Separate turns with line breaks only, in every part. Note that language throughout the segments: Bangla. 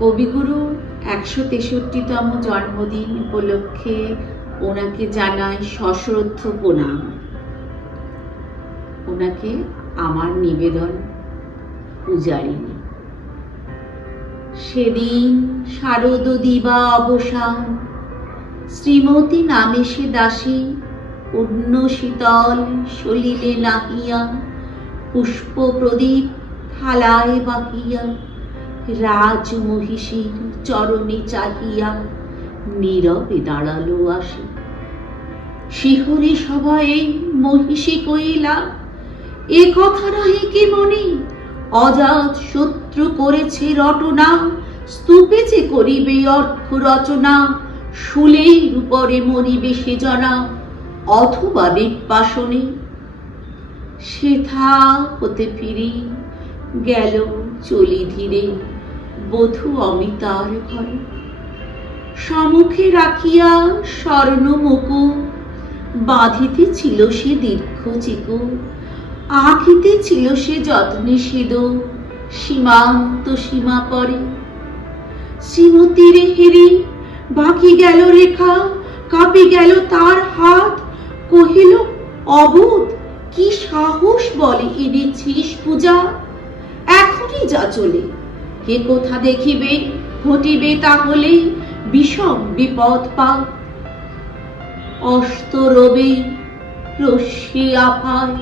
কবিগুরু একশো তেষট্টিতম জন্মদিন উপলক্ষে ওনাকে জানাই সশ্রদ্ধ প্রণাম। ওনাকে আমার নিবেদন পূজারিণী সেদিন শারদ দিবা অবসান, শ্রীমতী নামে সে দাসী, পূর্ণ শীতল সলিলে নাহিয়া পুষ্প প্রদীপ থালায় বাহিয়া। রাজ মহিষীর চরণে চাহিয়া নীরবে দাঁড়াল আসে। শিহরে সবাই মহিষী কইলা এ কথা নাহি কি মনে? অজাত শত্রু করেছে রটনা, স্তূপে যে করিবে অর্থ রচনা শুলের উপরে মরিবে সে জনা, অথবা বিপাসনে সেথা হতে ফিরি, গেল চলি ধীরে। বধূ অমিতার ঘরে। সমুখে রাখিয়া স্বর্ণ মুকু বাঁধিতে ছিল সে দীর্ঘ চিকু আঁকিতে ছিল সে যত্নে সিদ সীমান্ত সীমা পরে। শ্রীমতীরে হেরি, বাকি গেল রেখা, কাঁপি গেল তার হাত, কহিল, অবোধ, কি সাহস বলে এনেছিস পূজা? এখনই যা চলে। কে কোথা দেখিবে, ঘটিবে তাহলে বিষম বিপদ পা অস্ত রবে, রশ্মি আফায়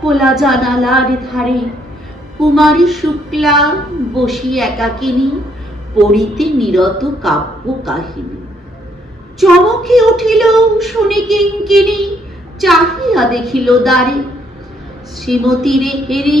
খোলা জানালার ধারে, কুমারী শুক্লা বসি একাকিনী, পড়িতে নিরত কাব্য কাহিনী। চমকে উঠিল শুনি কিঙ্কিনী, চাহিয়া দেখিল দ্বারে শ্রীমতীরে হেরি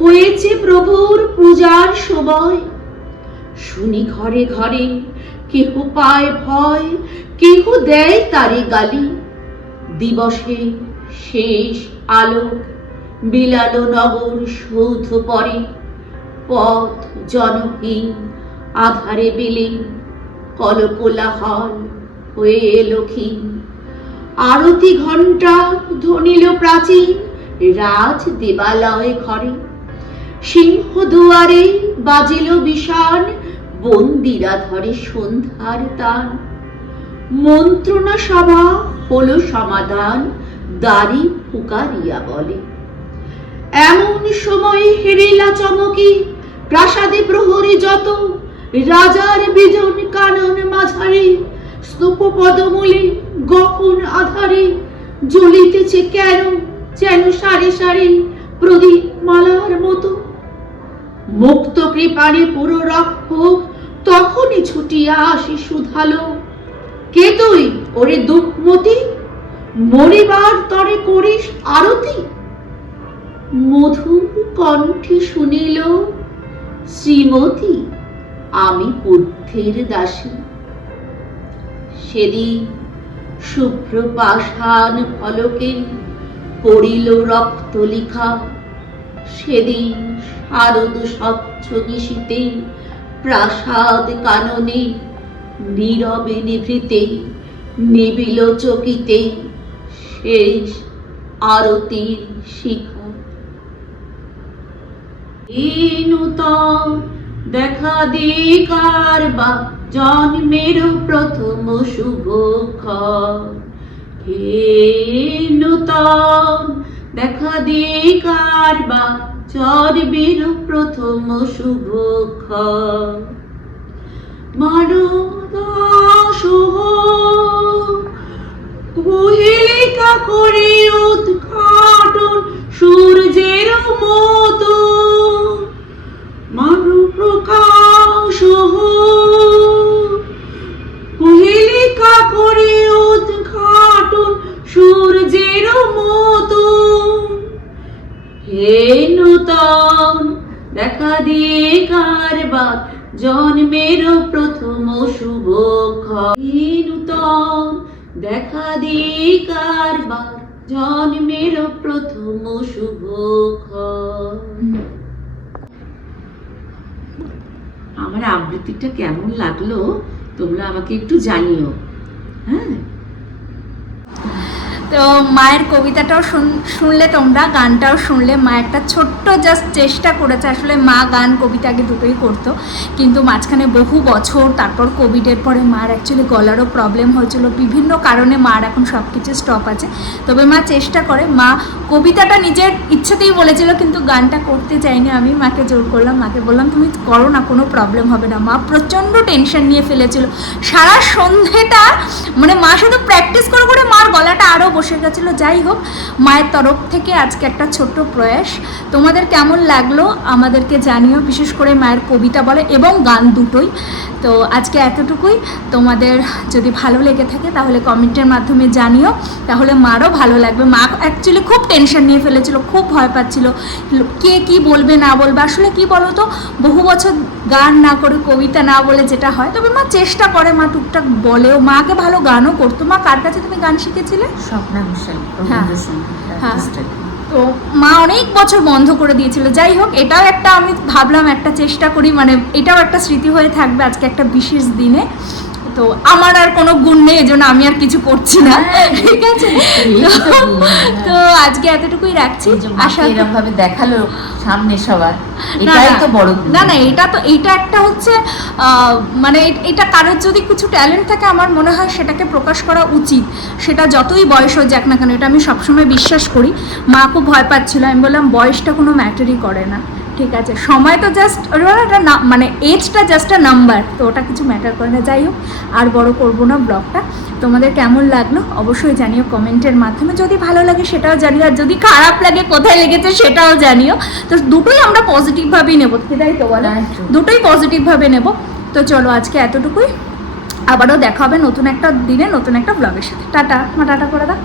হয়েছে প্রভুর পূজার সময়। শুনি ঘরে ঘরে কেহ পায় ভয়, কেহ দেয় তারে গালি। দিবসে শেষ আলোক বিলালো নগর সৌধ পরে। পথ জনহীন, আধারে বিলীন, কলকোলাহল হয়ে এলো ক্ষীণ। আরতি ঘণ্টা ধ্বনিল প্রাচীন, রাজ দেবালয় ঘরে। সিংহ দুয়ারে বাজিল বিষান বন্দিরা ধরে সন্ধ্যার তান। মন্ত্রণা সভা হল সমাধান, দাড়ি ফুকারিয়া বলে। এমন সময় হেরিলা চমকি, প্রাসাদে প্রহরী যত, রাজার বিজন কানন মাঝারে স্তূপ পদমূলে গোপন আধারে, জ্বলিতেছে কেন, যেন সারে সারে প্রদীপ মালার মতো। মুক্ত কৃপারে পুরো রক্ষক, তখনই ছুটিয়া আসি সুধালো। কে তুই, ওরে দুঃখমতি? মরিবার তরে করিস আরতি? মধুর কণ্ঠে শুনিল, শ্রীমতী, আমি বুদ্ধের দাসী। সেদিন শুভ্র পাষাণ ফলকে পড়িল রক্ত লিখা। সেদিন শারদ স্বচ্ছ নিশীতে প্রাসাদ কাননে, নীরবে নিভৃতে, নিবিল চকিতে, শেষ আরতির শিখা এই নূতন দেখা দিকার বা, জন্মের প্রথম শুভ হে নূতন দিকার বা জন্মের প্রথম শুভ মানদাস কুহেলিকা দেখা দিয়ে কারবার জন্মের প্রথম শুভ নূতন দেখা দিই কারবার জন্মের প্রথম শুভক্ষণ। আমার আবৃত্তিটা কেমন লাগল তোমরা আমাকে একটু জানিও হ্যাঁ?
তো মায়ের কবিতাটাও শুন- শুনলে তোমরা, গানটাও শুনলে। মা একটা ছোট্ট জাস্ট চেষ্টা করেছে। আসলে মা গান, কবিতা আগে দুটোই করতো। কিন্তু মাঝখানে বহু বছর তারপর কোভিডের পরে মার অ্যাকচুয়ালি গলারও প্রবলেম হয়েছিল। বিভিন্ন কারণে মার এখন সব কিছু স্টপ আছে। তবে মা চেষ্টা করে। মা কবিতাটা নিজের ইচ্ছেতেই বলেছিল, কিন্তু গানটা করতে চাইনি। আমি মাকে জোর করলাম। মাকে বললাম, তুমি করো না, কোনো প্রবলেম হবে না। মা প্রচণ্ড টেনশন নিয়ে ফেলেছিল। সারা সন্ধেটা মানে মা শুধু প্র্যাকটিস করে করে মার গলাটা আরও বসে গেছিল। যাই হোক, মায়ের তরফ থেকে আজকে একটা ছোট্ট প্রয়াস। তোমাদের কেমন লাগল আমাদেরকে জানিও, বিশেষ করে মায়ের কবিতা বলে এবং গান দুটোই। তো আজকে এতটুকুই। তোমাদের যদি ভালো লেগে থাকে তাহলে কমেন্টের মাধ্যমে জানিও। তাহলে মারও ভালো লাগবে। মা অ্যাকচুয়ালি খুব টেনশন নিয়ে ফেলেছিল, খুব ভয় পাচ্ছিল। কে কি বলবে না বলবে? আসলে কি বলো তো বহু বছর গান না করে, কবিতা না বলে যেটা হয়, তবে মা চেষ্টা করে, মা টুকটাক বলেও। মাকে ভালো গানও করতো। মা, কার কাছে তুমি গান শিখেছিলে?
স্বপ্না ঘোষাল
হ্যাঁ। হ্যাঁ।
artist।
তো মা অনেক বছর বন্ধ করে দিয়েছিল যাই হোক এটাও একটা আমি ভাবলাম একটা চেষ্টা করি মানে এটাও একটা স্মৃতি হয়ে থাকবে আজকে একটা বিশেষ দিনে তো আমার আর কোনো গুণ নেই এজন্য আমি আর কিছু করছি না।
হ্যাঁ,
ঠিক আছে?
তো হ্যাঁ।
তো আজকে এতটুকুই রাখছি। আশা
এরম ভাবে দেখাল সামনে সবার এটাই তো বড়
না না এটা তো এইটা একটা হচ্ছে মানে এটা কারোর যদি কিছু ট্যালেন্ট থাকে আমার মনে হয় সেটাকে প্রকাশ করা উচিত। সেটা যতই বয়স হয়ে যাক না কেন এটা আমি সবসময় বিশ্বাস করি। মা খুব ভয় পাচ্ছিল আমি বললাম বয়সটা কোনো ম্যাটারই করে না। ঠিক আছে সময় তো জাস্ট একটা না- মানে এজটা জাস্ট আ নাম্বার তো ওটা কিছু ম্যাটার করে না যাই হোক আর বড় করব না ব্লগটা তোমাদের কেমন লাগল অবশ্যই জানিও কমেন্টের মাধ্যমে যদি ভালো লাগে সেটাও জানিও আর যদি খারাপ লাগে কোথায় লেগেছে সেটাও জানিও। তো দুটোই আমরা পজিটিভভাবেই নেব তাই তো বলো? দুটোই পজিটিভভাবে নেব। তো চলো আজকে এতটুকুই আবারও দেখা হবে নতুন একটা দিনে নতুন একটা ব্লগের সাথে। টাটা মা টাটা করে দাও।